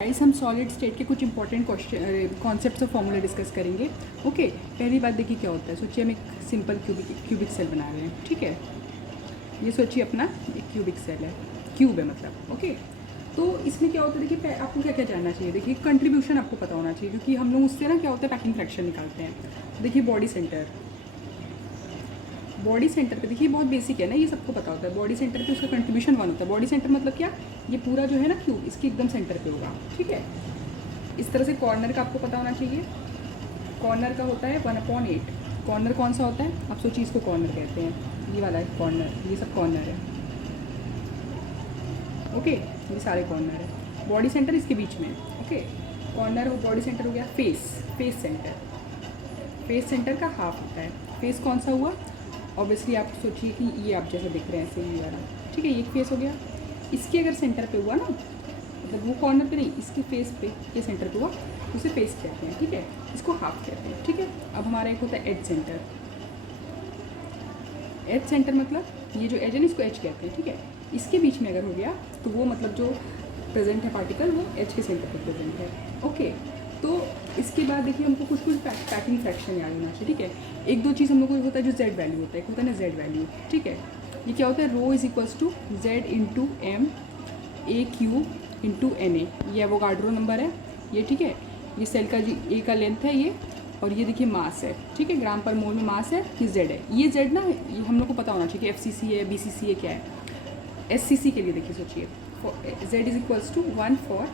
Guys हम solid state के कुछ इंपॉर्टेंट क्वेश्चन कॉन्सेप्ट्स और फॉर्मूला डिस्कस करेंगे। ओके, पहली बात देखिए क्या होता है। सोचिए हम एक सिंपल क्यूबिक सेल बना रहे हैं। ठीक है, ये सोचिए अपना एक क्यूबिक सेल है, क्यूब है मतलब। ओके, तो इसमें क्या होता है, देखिए आपको क्या क्या जानना चाहिए। देखिए कंट्रीब्यूशन आपको पता होना चाहिए, क्योंकि हम लोग उससे ना क्या होता है पैकिंग फ्रैक्शन निकालते हैं। देखिए बॉडी सेंटर पे देखिए बहुत बेसिक है ना, ये सबको पता होता है। बॉडी सेंटर पे उसका कंट्रीब्यूशन 1 होता है। बॉडी सेंटर मतलब क्या, ये पूरा जो है ना क्यूब इसके एकदम सेंटर पे होगा। ठीक है, इस तरह से कॉर्नर का आपको पता होना चाहिए। कॉर्नर का होता है 1/8। कॉर्नर कौन सा होता है, आप सोचिए इसको कॉर्नर कहते हैं। ये वाला है कॉर्नर, ये सब कॉर्नर है। ओके, ये सारे कॉर्नर है। बॉडी सेंटर इसके बीच में। ओके, कॉर्नर और बॉडी सेंटर हो गया। फेस सेंटर का हाफ होता है। फेस कौन सा हुआ, ऑब्वियसली आप सोचिए कि ये आप जैसा दिख रहे हैं ऐसे ये वाला। ठीक है, ये फेस हो गया। इसके अगर सेंटर पे हुआ ना, मतलब वो कॉर्नर पे नहीं, इसके फेस पे के सेंटर पे हुआ, उसे फेस कहते हैं। ठीक है, इसको हाफ कहते हैं। ठीक है, अब हमारा एक होता है एज सेंटर। एज सेंटर मतलब ये जो एज है ना, इसको एज कहते हैं। ठीक है, इसके बीच में अगर हो गया तो वो मतलब जो प्रेजेंट है पार्टिकल, वो एज के सेंटर पर प्रेजेंट है। ओके, तो इसके बाद देखिए हमको कुछ पैकिंग फ्रैक्शन याद होना चाहिए। ठीक है, एक दो चीज़ हम लोग को होता है जो जेड वैल्यू होता है। एक होता है ना जेड वैल्यू। ठीक है, ये क्या होता है, rho is equals to Z into M A cube into N A. ये एवोगाड्रो नंबर है ये। ठीक है, ये सेल का जी ए का लेंथ है ये, और ये देखिए मास है। ठीक है, ग्राम पर मोल में मास है। ये जेड है। ये जेड ना, ये हम लोग को पता होना चाहिए कि FCC है, BCC है, क्या है। SCC के लिए देखिए सोचिए, Z is equals to 1 for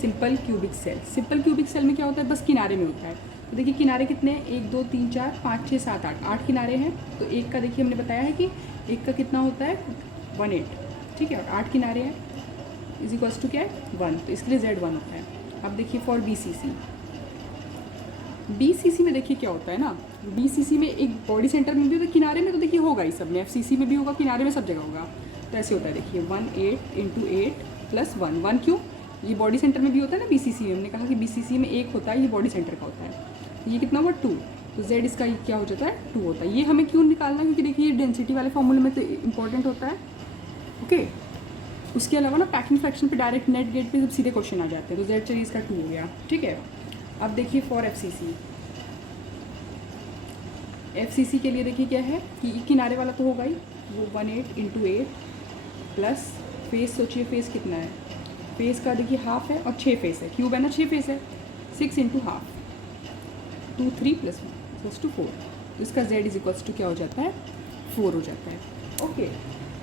simple cubic cell. Simple cubic cell में क्या होता है, बस किनारे में होता है। तो देखिए किनारे कितने हैं, 1 2 3 4 5 6 7 8 किनारे हैं। तो एक का देखिए हमने बताया है कि एक का कितना होता है 1/8। ठीक है, और 8 किनारे हैं, इज इक्वल्स टू क्या है 1, तो इसके लिए Z1 होता है। अब देखिए फॉर BCC में देखिए क्या होता है ना, BCC में एक बॉडी सेंटर में भी होता है, किनारे में तो देखिए होगा ही सब में, FCC में भी होगा, किनारे में सब जगह होगा। तो ऐसे होता है देखिए 1/8 इंटू 8 प्लस 1 क्यों, ये बॉडी सेंटर में भी होता है ना BCC में। हमने कहा कि BCC में 1 होता है, ये बॉडी सेंटर का होता है। ये कितना हुआ 2, तो Z इसका क्या हो जाता है 2 होता है। ये हमें क्यों निकालना है, क्योंकि देखिए ये डेंसिटी वाले फॉर्मूले में तो इंपॉर्टेंट होता है। ओके, उसके अलावा ना पैकिंग फ्रैक्शन पे डायरेक्ट नेट गेट पे जब सीधे क्वेश्चन आ जाते हैं। तो Z चलिए इसका 2 हो गया। ठीक है, अब देखिए फॉर FCC के लिए देखिए क्या है कि किनारे वाला तो होगा ही, वो 1/8 इंटू 8 प्लस फेस। सोचिए फेस कितना है, फेस का देखिए हाफ है और 6 फेस है, क्यूब है ना 6 फेस है, 6 इंटू हाफ 2 3 प्लस 1 प्लस 2 4। तो इसका Z इज इक्वल्स टू क्या हो जाता है 4 हो जाता है। ओके,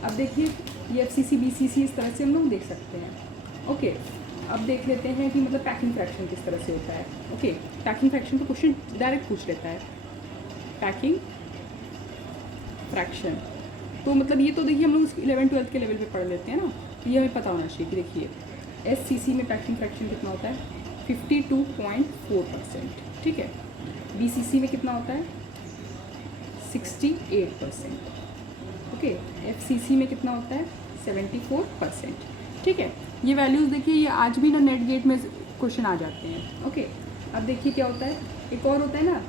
अब देखिए ये FCC BCC इस तरह से हम लोग देख सकते हैं। ओके, अब देख लेते हैं कि मतलब पैकिंग फ्रैक्शन किस तरह से होता है। ओके, पैकिंग फ्रैक्शन का क्वेश्चन डायरेक्ट पूछ लेता है, पैकिंग फ्रैक्शन। तो मतलब ये तो देखिए हम लोग उसकी 11th 12th के लेवल पे पढ़ लेते हैं ना, तो ये हमें पता होना चाहिए कि देखिए SCC में पैकिंग फ्रैक्शन कितना होता है 52.4%। ठीक है, BCC में कितना होता है 68%। ओके, FCC में कितना होता है 74%। ठीक है, ये वैल्यूज़ देखिए ये आज भी ना नेट गेट में क्वेश्चन आ जाते हैं। ओके, अब देखिए क्या होता है, एक और होता है ना,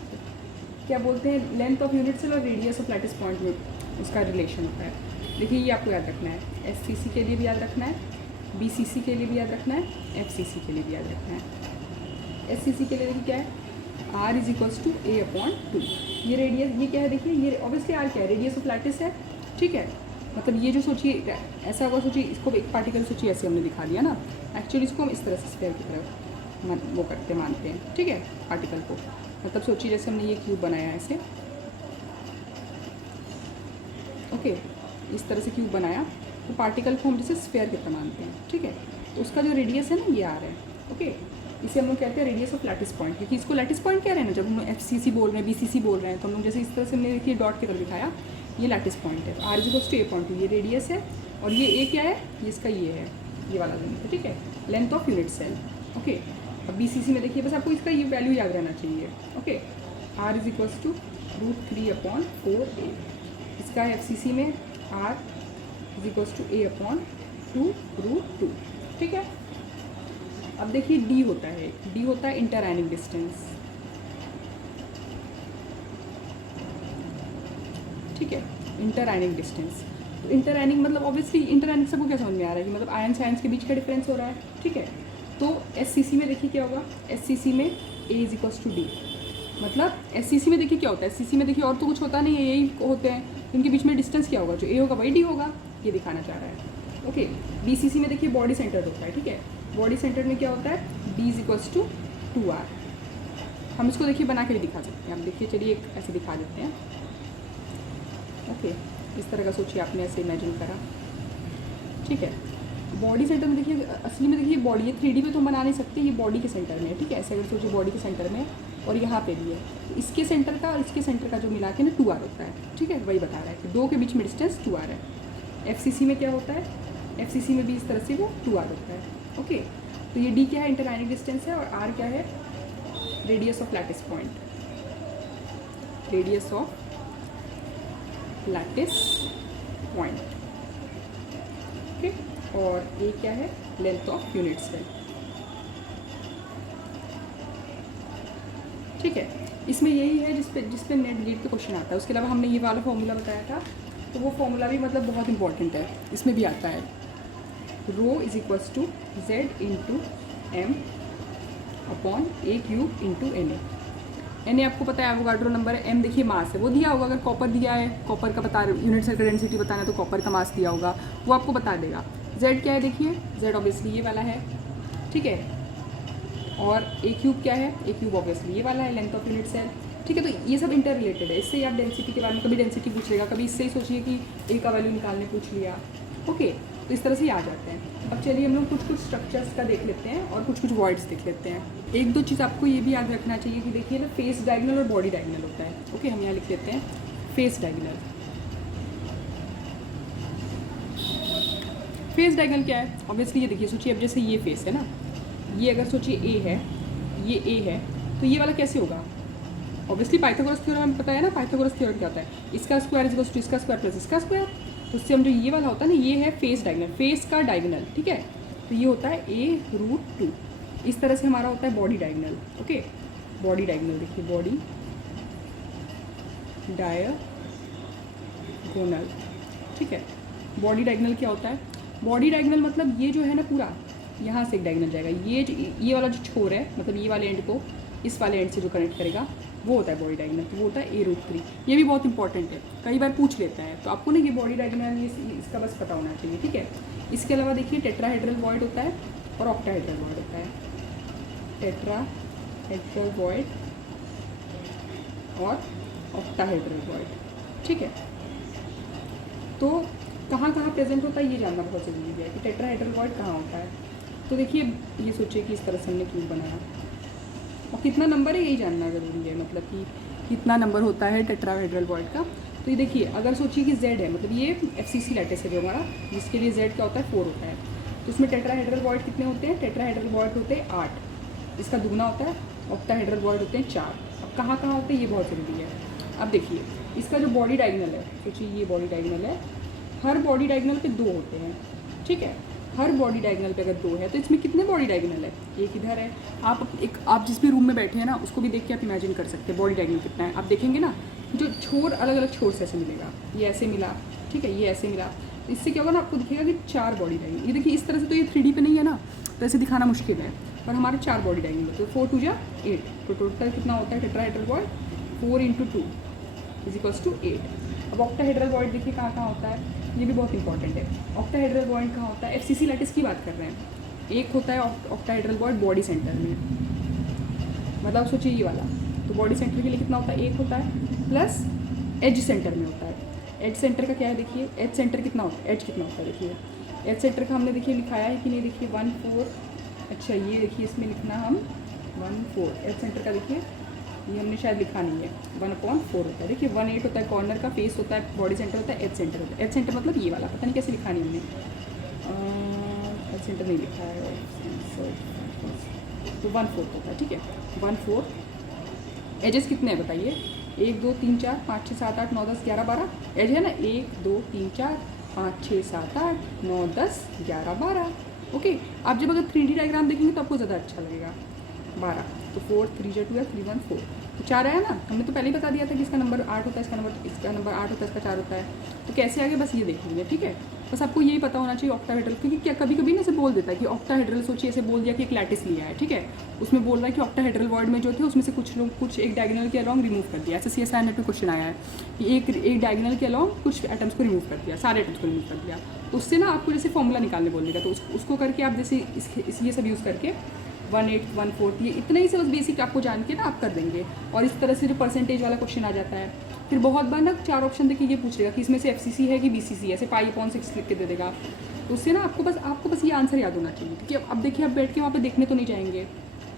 क्या बोलते हैं, लेंथ ऑफ यूनिट सेल और रेडियस ऑफ लैटिस पॉइंट में उसका रिलेशन होता है। देखिए ये आपको याद रखना है, SCC के लिए भी याद रखना है, BCC के लिए भी याद रखना है, FCC के लिए भी याद रखना है। SCC के लिए देखिए क्या है, R is equals to A/2। ये रेडियस, ये क्या है देखिए, ये ऑब्वियसली R क्या है, रेडियस ऑफ लैटिस है। ठीक है, मतलब ये जो सोचिए ऐसा होगा, सोचिए इसको एक पार्टिकल सोचिए ऐसे हमने दिखा दिया ना, एक्चुअली इसको हम इस तरह से स्फीयर की तरह वो करते मानते हैं। ठीक है, पार्टिकल को मतलब सोचिए जैसे हमने ये क्यूब बनाया है ऐसे। ओके, इस तरह से क्यूब बनाया, तो पार्टिकल को हम जैसे स्फीयर की तरह मानते हैं। ठीक है, तो उसका जो रेडियस है ना ये R है। ओके, इसे हम लोग कहते हैं रेडियस ऑफ लैटिस पॉइंट, क्योंकि इसको लैटिस पॉइंट कह रहे हैं ना, जब हम FCC बोल रहे हैं BCC बोल रहे हैं, तो हम लोग जैसे इस तरह से हमने देखिए डॉट की तरफ दिखाया, ये लैटिस पॉइंट है। R is equals to A/2, ये रेडियस है, और ये A क्या है, ये इसका ये है, ये वाला लेंथ है। ठीक है, length of unit cell. Okay, अब BCC में देखिए बस आपको इसका ये वैल्यू याद रहना चाहिए। Okay, R is equals to √3/4A। इसका FCC में R is equals to A/2√2। ठीक है, अब देखिए D होता है, D होता है इंटरआयनिक डिस्टेंस। ठीक है, इंटरआयनिक डिस्टेंस तो इंटर आयनिक मतलब ऑब्वियसली इंटर आयनिक सबको क्या समझ में आ रहा है कि मतलब आयन से आयन्स के बीच का डिफरेंस हो रहा है, ठीक है। तो SCC में देखिए क्या होगा, SCC में A is equals to D, मतलब SCC में देखिए क्या होता है, SCC में देखिए और तो कुछ होता नहीं है, यही होते हैं, इनके बीच में डिस्टेंस क्या होगा, जो A होगा वही D होगा, ये दिखाना चाह रहा है। ओके, BCC में देखिए बॉडी सेंटर होता है, ठीक है। बॉडी सेंटर में क्या होता है, D is equals to 2R। हम इसको देखिए बना के भी दिखा सकते हैं, हम देखिए चलिए एक ऐसे दिखा देते हैं। ओके, इस तरह का सोचिए, आपने ऐसे इमेजिन करा, ठीक है। बॉडी सेंटर में देखिए, असली में देखिए बॉडी, ये 3D पे तो हम बना नहीं सकते, ये बॉडी के सेंटर में है, ठीक है। ऐसे अगर सोचिए बॉडी के सेंटर में और यहाँ पे भी है, तो इसके सेंटर का और इसके सेंटर का जो मिला के ना 2R होता है, ठीक है। वही बता रहा है कि दो के बीच में डिस्टेंस 2R है। FCC में क्या होता है, FCC में भी इस तरह से वो 2R होता है। ओके, तो ये D क्या है, इंटरआयनिक डिस्टेंस है, और R क्या है, radius of lattice point, radius of lattice point, okay. और A क्या है, लेंथ ऑफ यूनिट सेल, ठीक है। इसमें यही है जिस पे नेट गेट पे क्वेश्चन आता है। उसके अलावा हमने ये वाला फॉर्मूला बताया था, तो वो फॉर्मूला भी मतलब बहुत इंपॉर्टेंट है, इसमें भी आता है, rho is equals to Z into M upon A cube into Na आपको पता है एवोगाड्रो नंबर है, M देखिए मास है, वो दिया होगा, अगर कॉपर दिया है, कॉपर का बता रहे यूनिट सर्कल डेंसिटी बताना है तो कॉपर का मास दिया होगा, वो आपको बता देगा। Z क्या है देखिए, Z ऑब्वियसली ये वाला है, ठीक है। और A क्यूब क्या है, A क्यूब ऑब्वियसली ये वाला है, लेंथ ऑफ यूनिट सेल, ठीक है। तो ये सब इंटर रिलेटेड है, इससे ही आप डेंसिटी के बारे में, कभी डेंसिटी पूछ लेगा, कभी इससे ही सोचिए कि A का वैल्यू निकालने पूछ लिया, ओके। तो इस तरह से ही आ जाते हैं। अब चलिए हम लोग कुछ कुछ स्ट्रक्चर्स का देख लेते हैं और कुछ कुछ वर्ड्स देख लेते हैं। एक दो चीज़ आपको ये भी याद रखना चाहिए कि देखिए ना, फेस डायगोनल और बॉडी डायगोनल होता है, ओके। हम यहाँ लिख लेते हैं फेस डायगोनल। फेस डायगोनल क्या है, ऑब्वियसली ये देखिए, सोचिए अब जैसे ये फेस है ना, ये अगर सोचिए A है, ये A है, तो ये वाला कैसे होगा, ऑब्वियसली पाइथागोरस थ्योरम हमें पता है ना, पाइथागोरस थ्योरम क्या होता है, इसका स्क्वायर इज इक्वल्स टू इसका स्क्वायर प्लस इसका स्क्वायर। तो उससे हम जो ये वाला होता है ना, ये है फेस डायगोनल, फेस का डायगोनल, ठीक है। तो ये होता है A√2। इस तरह से हमारा होता है body diagonal, okay. Body diagonal देखिए, बॉडी डायगोनल, ठीक है। बॉडी डायगोनल क्या होता है, बॉडी डायगोनल मतलब ये जो है ना पूरा, यहाँ से एक डायगोनल जाएगा, ये वाला जो छोर है, मतलब ये वाले एंड को इस वाले एंड से जो कनेक्ट करेगा, वो होता है बॉडी डायगोनल, तो वो होता है A√3। ये भी बहुत इंपॉर्टेंट है, कई बार पूछ लेता है, तो आपको ना ये बॉडी डायगोनल ये इसका बस पता होना चाहिए, ठीक है। इसके अलावा देखिए टेट्राहेड्रल वॉइड होता है और ऑक्टाहेड्रल वॉइड होता है, टेट्राहेड्रल वॉइड और ऑक्टाहेड्रल वॉइड, ठीक है। तो कहाँ कहाँ प्रेजेंट होता है ये जानना बहुत ज़रूरी है कि टेट्राहेड्रल वॉइड कहाँ होता है। तो देखिए ये सोचिए कि इस तरह से हमने क्यूब बनाया और कितना नंबर है यही जानना ज़रूरी है, मतलब कि कितना नंबर होता है टेट्राहेड्रल वॉइड का। तो ये देखिए अगर सोचिए कि Z है, मतलब ये FCC लैटिस है जो हमारा, जिसके लिए Z क्या होता है 4 होता है, तो इसमें टेट्राहेड्रल वॉइड कितने होते हैं, टेट्राहेड्रल वॉइड होते हैं 8, इसका दुगना होता है। ऑक्टाहेड्रल वॉइड होते हैं 4। अब कहाँ कहाँ होते हैं ये बहुत ज़रूरी है। अब देखिए इसका जो बॉडी डायगोनल है, सोचिए ये बॉडी डायगोनल है, हर बॉडी डायगोनल पे 2 होते हैं, ठीक है। हर बॉडी डायगोनल पे अगर 2 है तो इसमें कितने बॉडी डायगोनल है, एक इधर है। आप जिस भी रूम में बैठे हैं ना उसको भी देख के आप इमेजिन कर सकते हैं बॉडी डायगोनल कितना है। आप देखेंगे ना जो छोर अलग अलग छोर से ऐसे मिलेगा, ये ऐसे मिला, ठीक है, ये ऐसे मिला, तो इससे क्या होगा ना आपको दिखेगा कि 4 बॉडी डायगोनल। ये देखिए इस तरह से तो ये 3D पे नहीं है ना, तो ऐसे दिखाना मुश्किल है, पर हमारे 4 बॉडी डायगोनल, तो 4 2 जा 8, तो टोटल कितना होता है tetrahedral void 4 × 2 is equals to 8। अब ऑक्टाहेड्रल वॉइड देखिए कहाँ कहाँ होता है, ये भी बहुत इंपॉर्टेंट है। ऑक्टाहेड्रल वॉइड कहाँ होता है, FCC लैटिस की बात कर रहे हैं। एक होता है ऑक्टाहेड्रल वॉइड बॉडी सेंटर में, मतलब सोचिए ये वाला, तो बॉडी सेंटर के लिए कितना होता है, 1 होता है, प्लस एज सेंटर में होता है। एज सेंटर का क्या है देखिए, एज सेंटर कितना होता है, एज कितना होता है देखिए, एज सेंटर का हमने देखिए लिखाया है कि नहीं, देखिए 1 4, अच्छा ये देखिए इसमें लिखना हम 1 4, एज सेंटर का देखिए ये हमने शायद लिखा नहीं है, 1/4 होता है। देखिए 1 8 होता है कॉर्नर का, फेस होता है, बॉडी सेंटर होता है, एज सेंटर होता है। एज सेंटर मतलब ये वाला, पता नहीं कैसे लिखा नहीं हमने, एज सेंटर नहीं लिखा है, तो 1/4 होता है, ठीक है, 1/4। एजेस कितने हैं बताइए, 1 2 3 4 5 6 7 8 9 10 11 12 एज है ना, 1 2 3 4 5 6 7 8 9 10 11 12। ओके, आप जब अगर 3D डायग्राम देखेंगे तो आपको ज़्यादा अच्छा लगेगा। 12, तो 4 3 जो 12 3 1 4, तो 4 आया ना। हमने तो पहले ही बता दिया था कि इसका नंबर 8 होता है, इसका नंबर 8 होता है, इसका 4 होता है। तो कैसे आगे बस ये देख लीजिए, ठीक है। बस आपको यही पता होना चाहिए ऑक्टाहेड्रल, क्योंकि क्या कभी कभी ना ऐसे बोल देता है कि ऑक्टाहेड्रल, सोचिए ऐसे बोल दिया कि एक लैटिस लिया है, ठीक है, उसमें बोल रहा है कि ऑक्टाहेड्रल वर्ड में जो थे उसमें से कुछ एक डायगोनल के अलॉन्ग रिमूव कर दिया। ऐसे CSIR नेट में क्वेश्चन आया है कि एक डायगोनल के अलॉन्ग कुछ एटम्स को रिमूव कर दिया, सारे एटम्स को रिमूव कर दिया। तो उससे ना आपको जैसे फॉर्मूला निकालने बोलेगा, तो उसको करके आप जैसे ये सब यूज़ करके 1/8 1/4 ये इतना ही से बस बेसिक आपको जान के ना आप कर देंगे। और इस तरह से जो परसेंटेज वाला क्वेश्चन आ जाता है। फिर बहुत बार ना 4 ऑप्शन देखिए ये पूछ लेगा कि इसमें से FCC है कि BCC है, ऐसे π/6 लिख के दे देगा। तो उससे ना आपको बस ये आंसर याद होना चाहिए, क्योंकि अब देखिए आप बैठ के वहाँ पे देखने तो नहीं जाएंगे।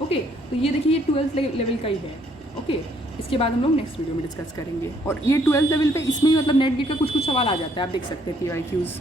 ओके, तो ये देखिए ये 12th लेवल का ही है। ओके, इसके बाद हम लोग नेक्स्ट वीडियो में डिस्कस करेंगे। और ये 12th लेवल पे इसमें ही मतलब नेट गेट का कुछ सवाल आ जाता है, आप देख सकते हैं PYQs।